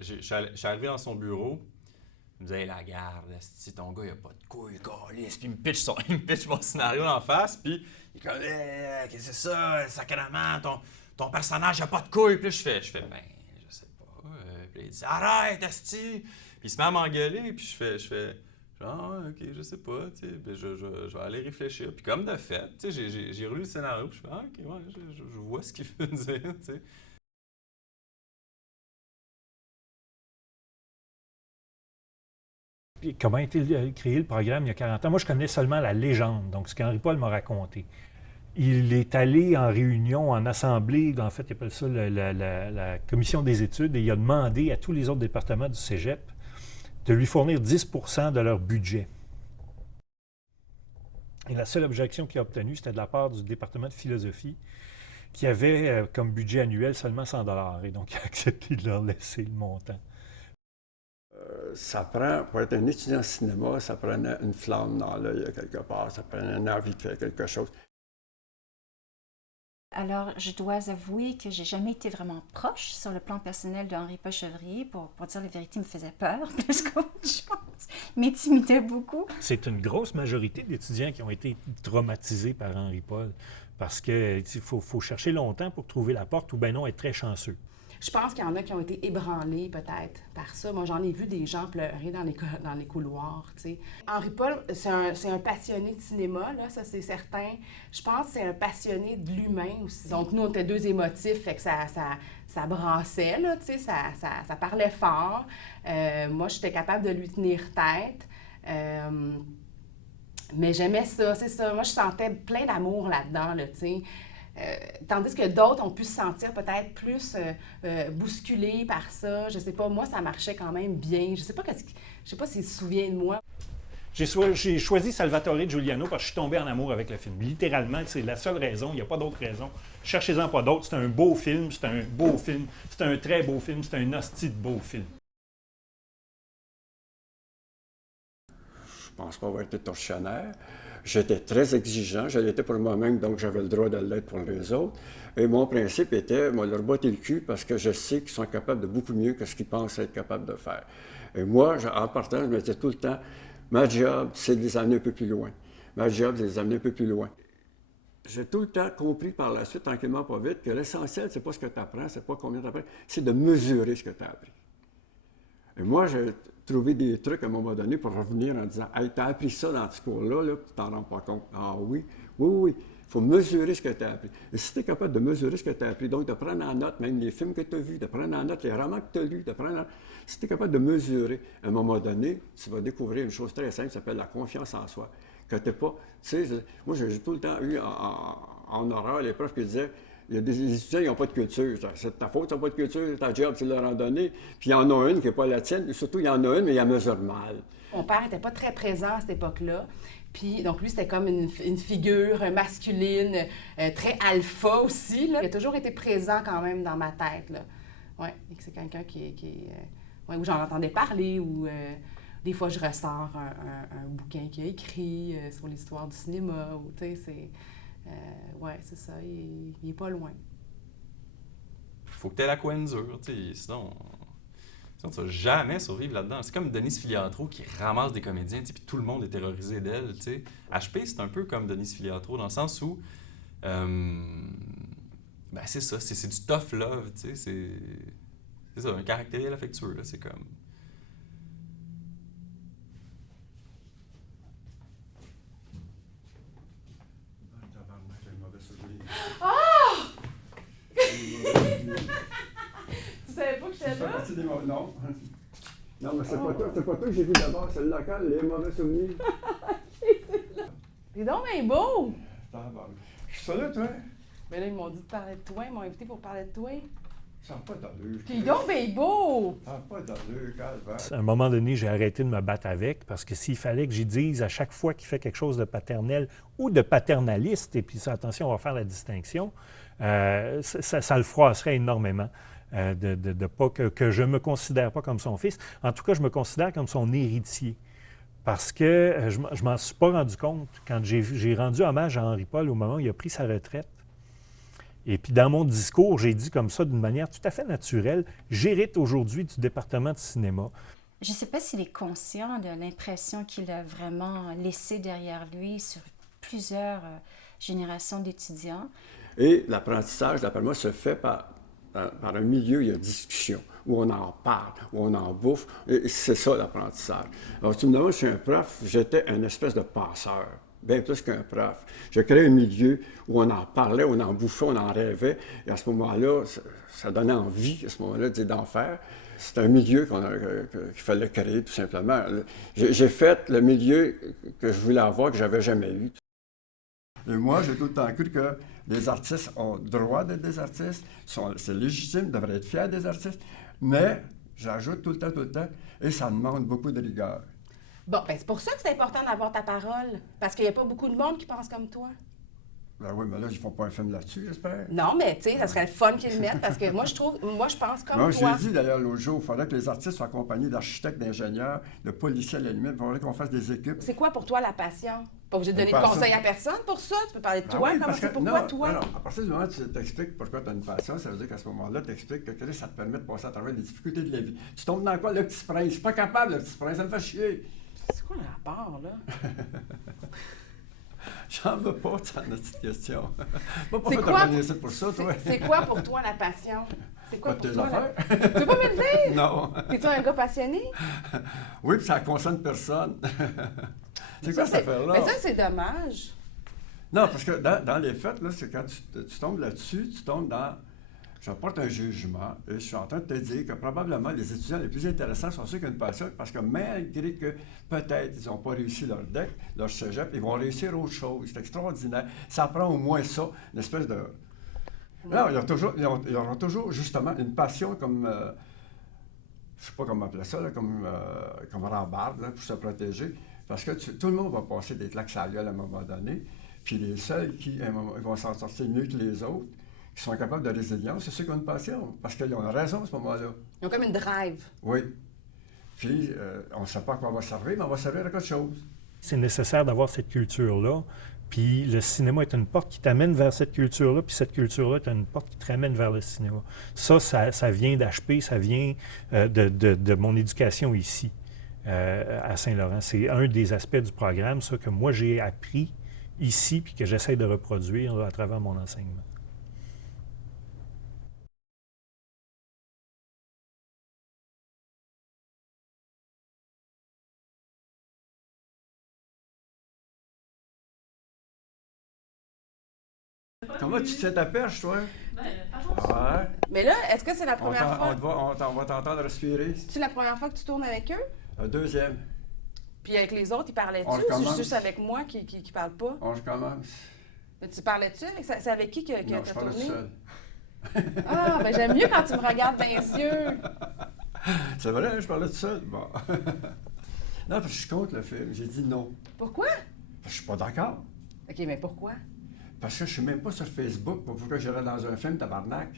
je suis arrivé dans son bureau. Il me disait, hey, la garde, si ton gars, il a pas de couilles, câlisse. Puis il me pitch mon scénario en face. Puis il est comme, hey, qu'est-ce que c'est ça, sacrément, ton personnage, il a pas de couilles. Puis là, je fais, ben, je sais pas. Puis il dit, arrête, esti. Puis il se met à m'engueuler. Puis je fais, genre, ok, je sais pas, tu sais. Puis je vais aller réfléchir. Puis comme de fait, tu sais, j'ai relu le scénario. Puis je fais, ok, ouais, je vois ce qu'il veut dire, tu sais. Puis comment a été créé le programme il y a 40 ans? Moi, je connais seulement la légende, donc ce qu'Henri Paul m'a raconté. Il est allé en réunion, en assemblée, en fait, il appelle ça la commission des études, et il a demandé à tous les autres départements du cégep de lui fournir 10 de leur budget. Et la seule objection qu'il a obtenue, c'était de la part du département de philosophie, qui avait comme budget annuel seulement 100 $. Et donc, il a accepté de leur laisser le montant. Ça prend, pour être un étudiant en cinéma, ça prenait une flamme dans l'œil quelque part, ça prenait une envie de faire quelque chose. Alors, je dois avouer que j'ai jamais été vraiment proche sur le plan personnel de Henri Paul Chevrier. Pour dire la vérité, il me faisait peur plus qu'autre chose. Il m'intimidait beaucoup. C'est une grosse majorité d'étudiants qui ont été traumatisés par Henri Paul parce qu'il faut chercher longtemps pour trouver la porte ou bien non être très chanceux. Je pense qu'il y en a qui ont été ébranlés peut-être par ça. Moi, j'en ai vu des gens pleurer dans les couloirs, tu sais. Henri Paul, c'est un passionné de cinéma, là, ça c'est certain. Je pense que c'est un passionné de l'humain aussi. Donc nous, on était deux émotifs, fait que ça brassait, là, tu sais, ça parlait fort. Moi, j'étais capable de lui tenir tête. Mais j'aimais ça, c'est ça. Moi, je sentais plein d'amour là-dedans, là, tu sais. Tandis que d'autres ont pu se sentir peut-être plus bousculés par ça. Je sais pas, moi, ça marchait quand même bien. Je sais pas s'il se souvient de moi. J'ai choisi Salvatore Giuliano parce que je suis tombé en amour avec le film. Littéralement, c'est la seule raison, il n'y a pas d'autre raison. Cherchez-en pas d'autres. C'est un beau film, c'est un beau film, c'est un très beau film, c'est un hostie de beau film. Je pense pas avoir été tortionnaire. J'étais très exigeant, je l'étais pour moi-même, donc j'avais le droit de l'être pour les autres. Et mon principe était, moi, leur botter le cul parce que je sais qu'ils sont capables de beaucoup mieux que ce qu'ils pensent être capables de faire. Et moi, en partant, je me disais tout le temps, ma job, c'est de les amener un peu plus loin. Ma job, c'est de les amener un peu plus loin. J'ai tout le temps compris par la suite, tranquillement, pas vite, que l'essentiel, c'est pas ce que tu apprends, c'est pas combien tu apprends, c'est de mesurer ce que tu as appris. Et moi, j'ai trouvé des trucs à un moment donné pour revenir en disant « Hey, tu as appris ça dans ce cours-là, là, tu t'en rends pas compte. » Ah oui, oui, oui. Il faut mesurer ce que tu as appris. Et si tu es capable de mesurer ce que tu as appris, donc de prendre en note même les films que tu as vus, de prendre en note les romans que tu as lus, de prendre en... Si tu es capable de mesurer, à un moment donné, tu vas découvrir une chose très simple qui s'appelle la confiance en soi. Que tu n'es pas... Tu sais, moi, j'ai tout le temps eu en horreur les profs qui disaient il y a des étudiants qui n'ont pas de culture. C'est de ta faute, tu n'as pas de culture, ta job, c'est de leur en donner. Puis il y en a une qui n'est pas la tienne, et surtout, il y en a une, mais il la mesure mal. Mon père n'était pas très présent à cette époque-là. Puis, donc, lui, c'était comme une figure masculine, très alpha aussi, là. Il a toujours été présent quand même dans ma tête, là. Oui, c'est quelqu'un où j'en entendais parler, ou des fois, je ressors un bouquin qu'il a écrit sur l'histoire du cinéma, ou, tu sais, c'est... oui, c'est ça, il est pas loin. Faut que tu aies la coin dure, sinon tu vas jamais survivre là-dedans. C'est comme Denise Filiatro qui ramasse des comédiens, puis tout le monde est terrorisé d'elle. T'sais. HP, c'est un peu comme Denise Filiatro, dans le sens où c'est ça, c'est du tough love, c'est ça, un caractère affectueux, là, c'est comme... Ah! Tu savais pas que j'étais là? Non. Non, mais c'est pas toi que j'ai vu d'abord, c'est le local, les mauvais souvenirs. T'es donc bien beau! Je suis ça là, toi? Mais là, ils m'ont dit de parler de toi, ils m'ont invité pour parler de toi. Ça n'a pas d'allure. T'es donc bien beau! Ça n'a pas d'allure, calvaire. À un moment donné, j'ai arrêté de me battre avec parce que s'il fallait que j'y dise à chaque fois qu'il fait quelque chose de paternel ou de paternaliste, et puis ça, attention, on va faire la distinction, ça le froisserait énormément. De pas que je ne me considère pas comme son fils. En tout cas, je me considère comme son héritier. Parce que je ne m'en suis pas rendu compte quand j'ai rendu hommage à Henri Paul au moment où il a pris sa retraite. Et puis dans mon discours, j'ai dit comme ça d'une manière tout à fait naturelle, j'hérite aujourd'hui du département de cinéma. Je ne sais pas s'il est conscient de l'impression qu'il a vraiment laissée derrière lui sur plusieurs générations d'étudiants. Et l'apprentissage, d'après moi, se fait par un milieu où il y a discussion, où on en parle, où on en bouffe. Et c'est ça l'apprentissage. Alors, tu me demandes, je suis un prof, j'étais une espèce de passeur, bien plus qu'un prof. J'ai créé un milieu où on en parlait, on en bouffait, on en rêvait. Et à ce moment-là, ça donnait envie, à ce moment-là, d'en faire. C'est un milieu qu'il fallait créer, tout simplement. J'ai fait le milieu que je voulais avoir, que je n'avais jamais eu. Et moi, j'ai tout le temps cru que les artistes ont le droit d'être des artistes, c'est légitime, devraient être fiers des artistes, mais j'ajoute tout le temps, et ça demande beaucoup de rigueur. Bon, ben c'est pour ça que c'est important d'avoir ta parole, parce qu'il n'y a pas beaucoup de monde qui pense comme toi. Ben oui, mais là, ils ne font pas un film là-dessus, j'espère. Non, mais tu sais, ça serait le fun qu'ils le mettent, parce que moi, je pense comme Moi, toi. j'ai dit d'ailleurs l'autre jour, il faudrait que les artistes soient accompagnés d'architectes, d'ingénieurs, de policiers à la limite, il faudrait qu'on fasse des équipes. C'est quoi pour toi la passion? Pas obligé de donner de passion. conseils à personne pour ça, tu peux parler de Ben toi, oui, comment parce c'est que- pourquoi non, toi? non, à partir du moment où tu t'expliques pourquoi tu as une passion, ça veut dire qu'à ce moment-là, tu expliques que ça te permet de passer à travers les difficultés de la vie. Tu tombes dans quoi, le petit prince? Je suis pas capable, le petit prince, ça me fait chier. C'est quoi le rapport, là? J'en veux pas de cette petite question. Pas C'est fait quoi? revenir ça pour ça, toi. C'est quoi pour toi la passion? C'est quoi Pas pour tes toi? affaires? Tu peux pas me le dire? Non. T'es-tu un gars passionné? Oui, puis ça ne concerne personne. C'est quoi cette affaire-là? Mais ça, c'est dommage. Non, parce que dans les faits, là, c'est quand tu tombes là-dessus, tu tombes dans... Je porte un jugement et je suis en train de te dire que probablement les étudiants les plus intéressants sont ceux qui ont une passion parce que malgré que peut-être ils n'ont pas réussi leur DEC, leur cégep, ils vont réussir autre chose. C'est extraordinaire. Ça prend au moins ça, une espèce de... Non, ils auront toujours justement une passion comme... je ne sais pas comment appeler ça, là, comme rambarde là, pour se protéger. Parce que tout le monde va passer des claques à la gueule à un moment donné. Puis les seuls qui à un moment, ils vont s'en sortir mieux que les autres, qui sont capables de résilience, c'est ceux qui ont une passion. Parce qu'ils ont raison à ce moment-là. Ils ont comme une drive. Oui. Puis on ne sait pas à quoi on va servir, mais on va servir à quelque chose. C'est nécessaire d'avoir cette culture-là. Puis le cinéma est une porte qui t'amène vers cette culture-là, puis cette culture-là est une porte qui te ramène vers le cinéma. Ça vient d'HP, ça vient de mon éducation ici, à Saint-Laurent. C'est un des aspects du programme, ça, que moi j'ai appris ici, puis que j'essaie de reproduire là, à travers mon enseignement. Comment tu tiens ta perche, toi? Ouais. Mais là, est-ce que c'est la première fois? On va t'entendre respirer. C'est-tu la première fois que tu tournes avec eux? Un deuxième. Puis avec les autres, ils parlaient-tu? On Ou c'est recommence. juste avec moi qui parle pas? On recommence. Mais tu parlais-tu? C'est avec qui que Non, tu je as parlais tout tourné? seul. Ah, ben j'aime mieux quand tu me regardes dans les yeux. C'est vrai, je parlais tout seul. Bon. Non, parce que je suis contre le film. J'ai dit non. Pourquoi? Parce que je suis pas d'accord. OK, mais pourquoi? Parce que je suis même pas sur Facebook pour que j'irais dans un film, tabarnak.